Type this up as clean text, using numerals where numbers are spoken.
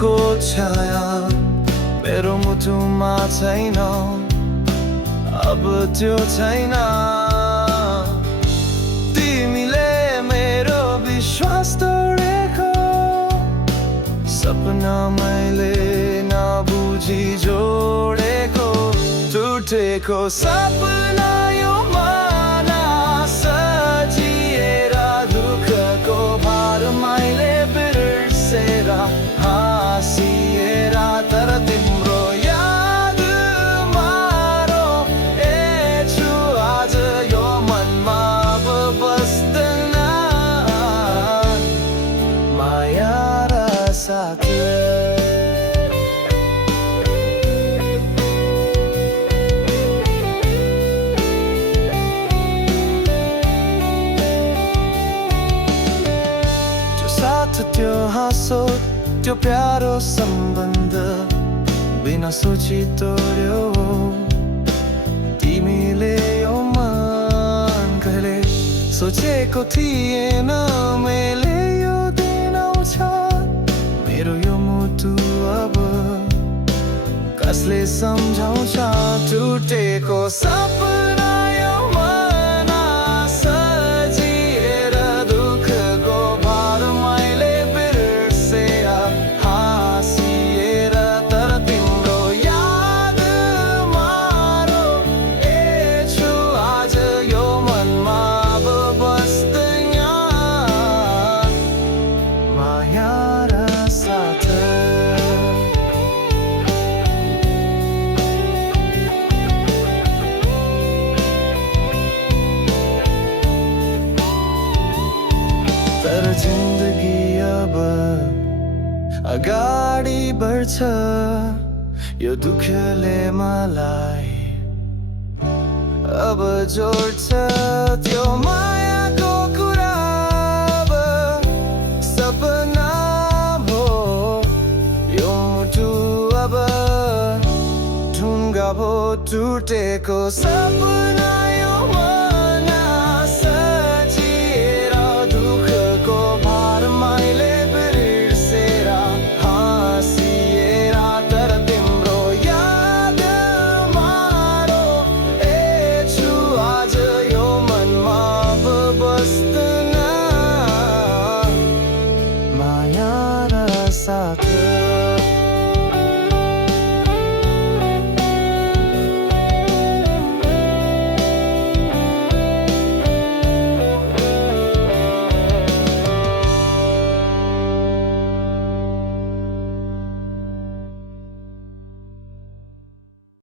को छाया मेरो मुटुमा छैन, अब त्यो छैन। तिमीले मेरो विश्वास तोडेको सपना मैले नबुझी जोडेको, टुटेको सपना यो माना सजिएर दुःखको भार मैले बिर्सेर हाँसिएर, तर तिम्रो याद मारो एछु आज यो मनमा अब बस्दैन, माया र साथ। त्यो हाँसो त्यो प्यारो सम्बन्ध बिना सोची तोड्यो तिमीले यो मन कहिले सोचेको थिएन मैले यो दिन आउँछ मेरो यो मुटु अब कसले सम्झाउँछ, टुटेको सपना यो मना सजिएर दुःखको भार मैले जिन्दगी अब अगाडि बढ्छ यो दुःखले मलाई अब जोड्छ, त्यो मायाको कुरा अब सपना भो यो मुटु अब ढुङ्गा भो, टुटेको सपना यो मना सजिएर दुःखको भार मैले बिर्सेर हाँसिएर, तर तिम्रो याद मारो एछु आज यो मनमा अब बस्दैन।